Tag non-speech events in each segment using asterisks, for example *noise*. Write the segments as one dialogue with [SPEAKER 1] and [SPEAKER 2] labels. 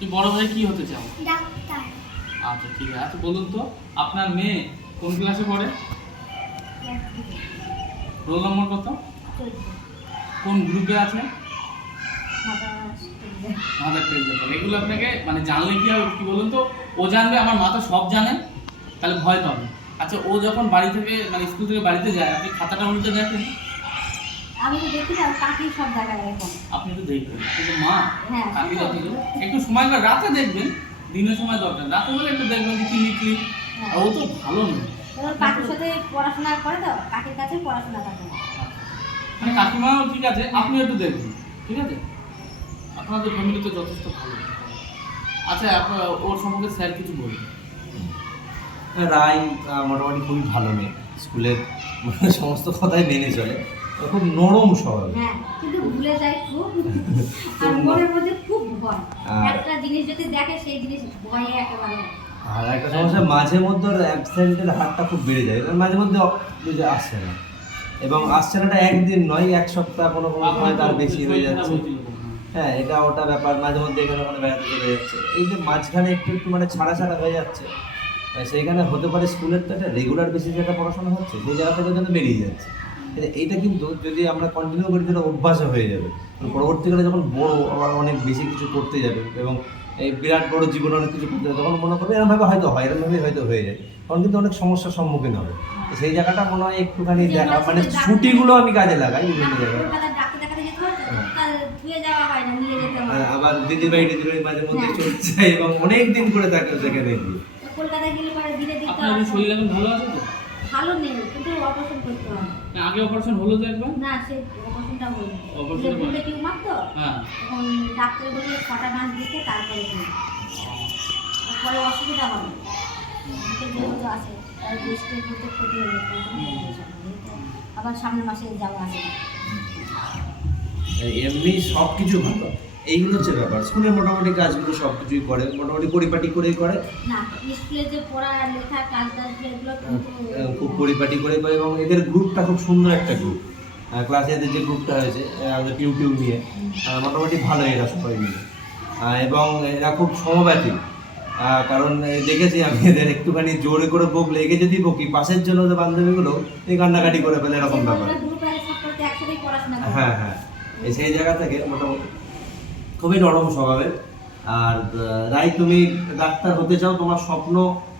[SPEAKER 1] তুমি বড় হয়ে কি হতে চাও?
[SPEAKER 2] ডাক্তার।
[SPEAKER 1] আচ্ছা ঠিক আছে। আচ্ছা বলুন তো আপনার মেয়ে কোন ক্লাসে পড়ে? রোল নম্বর কত? কোন গ্রুপে আছে? টেরিজা এগুলো আপনাকে মানে জানলে কি হবে কি বলুন তো। ও জানবে আমার মা তো সব জানে। তাহলে ভয় পাবে। আচ্ছা ও যখন বাড়ি থেকে মানে স্কুল থেকে বাড়িতে যায় আপনি খাতাটা উল্টে দেখেন।
[SPEAKER 2] আমি তো দেখি না কাকি সব জায়গায় এখন।
[SPEAKER 1] আপনি একটু দেখবেন কিন্তু মা
[SPEAKER 2] হ্যাঁ,
[SPEAKER 1] কাকি
[SPEAKER 2] সেটাই।
[SPEAKER 1] যত একটু সময় করে রাতে দেখবেন দিনের সময় দরকার। রাতে বলে একটু দেখবেন যে কি লিখলি
[SPEAKER 2] হ্যাঁ।
[SPEAKER 1] আর ও তো ভালো নয়
[SPEAKER 2] এবার কাকির সাথে পড়াশোনা করে তো কাকির কাছে পড়াশোনা করে
[SPEAKER 1] মানে কাকিমাও ঠিক আছে আপনি একটু দেখবেন ঠিক আছে? আপনাদের ফ্যামিলি তো যথেষ্ট ভালো আচ্ছা আপনার ওর সম্পর্কে স্যার কিছু বলবেন
[SPEAKER 3] রায় মোটামুটি খুবই ভালো মেয়ে। স্কুলের *laughs* সমস্ত কথাই মেনে চলে। খুব নরম স্বভাব
[SPEAKER 2] হ্যাঁ কিন্তু ভুলে যায় খুব। *laughs* আর মনের মধ্যে খুব ভয়।
[SPEAKER 3] আর-
[SPEAKER 2] একটা জিনিস যদি দেখে সেই জিনিস ভয়ে একেবারে।
[SPEAKER 3] আর একটা সমস্যা মাঝে মধ্যে অ্যাবসেন্টের হারটা খুব বেড়ে যায়। এবার মাঝে মধ্যে যে আসছে না। এবং আসছে নাটা একদিন নয় এক সপ্তাহ কোনো কোনো সময় তার বেশি হয়ে যাচ্ছে। হ্যাঁ এটা ওটা ব্যাপার। মাঝে মধ্যে এখানে ওখানে বেড়াতে চলে যাচ্ছে। এই যে মাঝখানে একটু একটু মানে ছাড়া ছাড়া হয়ে যাচ্ছে সেইখানে হতে পারে স্কুলের তো একটা রেগুলার বেসিসে একটা পড়াশোনা হচ্ছে সেই জায়গা থেকে কিন্তু বেরিয়ে যাচ্ছে। এইটা কিন্তু যদি আমরা কন্টিনিউ করি তাহলে অভ্যাসে হয়ে যাবে। তো পরবর্তীকালে যখন বড় আবার অনেক বেশি কিছু করতে যাবে এবং এই বিরাট বড় জীবনে অনেক কিছু করতে যাবে তখন মনে করবে এরমভাবে হয়তো হয় এরকমভাবে হয়তো হয়ে যায়। তখন কিন্তু অনেক সমস্যার সম্মুখীন হবে। তো সেই জায়গাটা মনে হয় একটুখানি দেখা মানে ছুটিগুলো আমি কাজে লাগাই বিভিন্ন জায়গায়।
[SPEAKER 2] হয় তো,
[SPEAKER 3] হ্যাঁ।
[SPEAKER 2] তার ধুয়ে যাওয়া হয় না নিয়ে যেতে হয়।
[SPEAKER 3] আহ, আবার দিদি ভাই দিদি ভাই মাঝে মধ্যে
[SPEAKER 2] হ্যাঁ।
[SPEAKER 3] চলছে এবং অনেক দিন করে থাকে সেখানে গিয়ে
[SPEAKER 2] তো কলকাতায় গেলে পরে
[SPEAKER 1] আপনার শরীর এখন ভালো আছে তো?
[SPEAKER 2] ভালো নেই কিন্তু অপারেশন করতে হয়
[SPEAKER 1] না, আগে অপারেশন হলো তো একবার?
[SPEAKER 2] না সে অপারেশনটা হয়নি
[SPEAKER 1] Operation হয়নি।
[SPEAKER 2] বুকে টিউমার তো
[SPEAKER 1] হ্যাঁ।
[SPEAKER 2] এখন ডাক্তার বলে ছটা মাস দিতে তারপরে দিন পরে অসুবিধা হবে। যেহেতু আছে তার ক্ষতি আবার সামনের মাসে যাওয়া আছে।
[SPEAKER 3] এমনি সব কিছু ভালো? এইগুলো হচ্ছে ব্যাপার। স্কুলে মোটামুটি কাজগুলো সব কিছুই করে মোটামুটি পরিপাটি করেই করে। খুব পরিপাটি করে করে এবং এদের গ্রুপটা খুব সুন্দর একটা গ্রুপ। ক্লাসে এদের যে গ্রুপটা হয়েছে আমাদের টিউ টিউ নিয়ে মোটামুটি ভালো এরা সবাই মিলে। এবং এরা খুব সমব্যাপী কারণ দেখেছি আমি এদের একটুখানি জোরে করে বকলে একে যদি বকি পাশের জন্য যে বান্ধবীগুলো এই কান্নাকাটি করে ফেলে এরকম ব্যাপার। হ্যাঁ হ্যাঁ। এই সেই জায়গা থেকে মোটামুটি খুবই নরম স্বভাবের। আর রাই, তুমি ডাক্তার হতে চাও, তোমার স্বপ্ন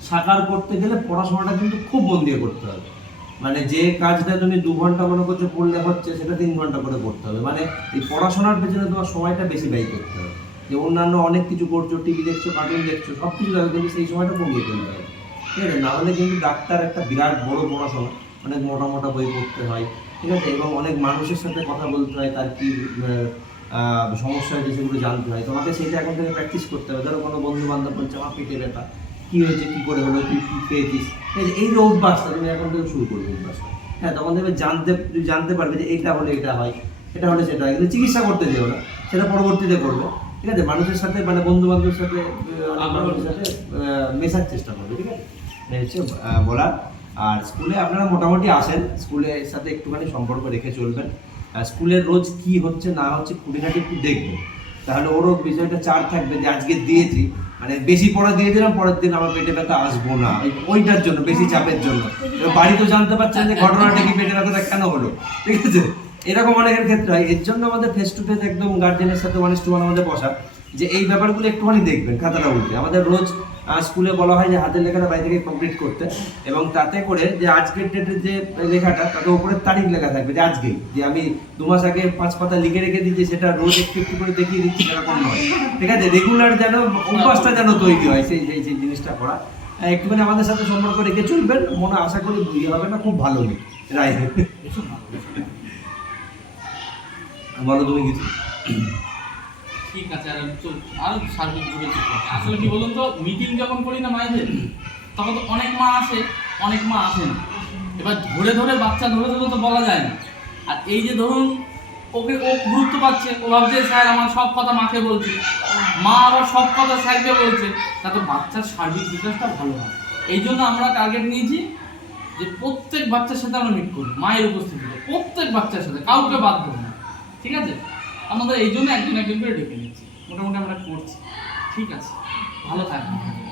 [SPEAKER 3] সাকার করতে গেলে পড়াশোনাটা কিন্তু খুব মন দিয়ে করতে হবে। মানে যে কাজটা তুমি দু ঘণ্টা মনে করছ পড়লে হচ্ছে, সেটা তিন ঘণ্টা করে করতে হবে। মানে এই পড়াশোনার পেছনে তোমার সময়টা বেশি ব্যয় করতে হবে। যে অন্যান্য অনেক কিছু করছ, টিভি দেখছ কার্টুন দেখছ, সব কিছু দেখো কিন্তু সেই সময়টা কমিয়ে ফেলতে হবে। ঠিক আছে? না হলে কিন্তু ডাক্তার একটা বিরাট বড় পড়াশোনা, অনেক মোটা মোটা বই পড়তে হয়। ঠিক আছে? এবং অনেক মানুষের সাথে কথা বলতে হয়, তার কি সমস্যা হয়েছে সেগুলো জানতে হয়। তোমাকে সেটা এখন থেকে প্র্যাকটিস করতে হবে। ধরো কোনো বন্ধু বান্ধব বলছে, আমার পেটে ব্যথা। কী হয়েছে? কী করে হলো? তুই কী পেয়েছিস? এই যে- যে অভ্যাসটা তুমি এখন থেকে শুরু করবে অভ্যাসটা। হ্যাঁ তখন দেখবে জানতে জানতে পারবে যে এইটা হলে এটা হয়, এটা হলে সেটা হয়। কিন্তু চিকিৎসা করতে যেও না। সেটা পরবর্তীতে করবে। ঠিক আছে? মানুষের সাথে মানে বন্ধু বান্ধবের সাথে সাথে মেশার চেষ্টা করবে, ঠিক আছে? এই হচ্ছে বলার। আর স্কুলে আপনারা মোটামুটি আসেন। স্কুলের সাথে একটুখানি সম্পর্ক রেখে চলবেন। স্কুলের রোজ কি হচ্ছে না হচ্ছে খুঁটিনাটি একটু দেখবে। তাহলে ওরও বিষয়টা চার থাকবে যে আজকে দিয়েছি মানে বেশি পড়া দিয়ে দিলাম, পরের দিন আমার পেটে ব্যথা আসব না। ওইটার জন্য, বেশি চাপের জন্য। এবার বাড়িতেও জানতে পারছেন যে ঘটনাটা কি পেটে ব্যথা কেন হলো? ঠিক আছে? এরকম অনেকের ক্ষেত্রে হয়। এর জন্য আমাদের ফেস টু ফেস একদম গার্জেনের সাথে ওয়ান টু আমাদের বসা। যে এই ব্যাপারগুলো একটুখানি দেখবেন খাতাটা উল্টে। আমাদের রোজ স্কুলে বলা হয় যে হাতের লেখাটা বাড়ি থেকে কমপ্লিট করতে। এবং তাতে করে যে আজকের ডেটের যে লেখাটা তাতে উপরে তারিখ লেখা থাকবে যে আজকেই যে আমি দু মাস আগে পাঁচ পাতা লিখে রেখে দিচ্ছি সেটা রোজ একটু একটু করে দেখিয়ে দিচ্ছি সেরকম নয়। ঠিক আছে? রেগুলার যেন অভ্যাসটা যেন তৈরি হয় সেই সেই সেই জিনিসটা করা। একটুখানি আমাদের সাথে সম্পর্ক রেখে চলবেন মনে আশা করি বুঝিয়ে হবে না খুব ভালো মেয়ে রায়।
[SPEAKER 1] ভালো।
[SPEAKER 3] বলো তুমি কিছু।
[SPEAKER 1] ঠিক আছে, আর চল আর সার্বিক ভাবে আসলে কি বলুন তো মিটিং যখন করি না মায়েদের, তখন তো অনেক মা আসে, অনেক মা আসে না। এবার ধরে ধরে বাচ্চা ধরে ধরে তো বলা যায় না। আর এই যে ধরুন, ওকে ও গুরুত্ব পাচ্ছে, ও ভাবছে, স্যার, আমার সব কথা মাকে বলছে। মা আবার সব কথা স্যারকে বলছে। তাতে বাচ্চার সার্বিক বিকাশটা ভালো হয়। এই জন্য আমরা টার্গেট নিয়েছি যে প্রত্যেক বাচ্চার সাথে আমরা মিট করি মায়ের উপস্থিতিতে। প্রত্যেক বাচ্চার সাথে, কাউকে বাদ দেবো না। ঠিক আছে? আমাদের এই জন্য একজন একজন করে ডেকে নিচ্ছি। মোটামুটি আমরা করছি। ঠিক আছে। ভালো থাকবেন।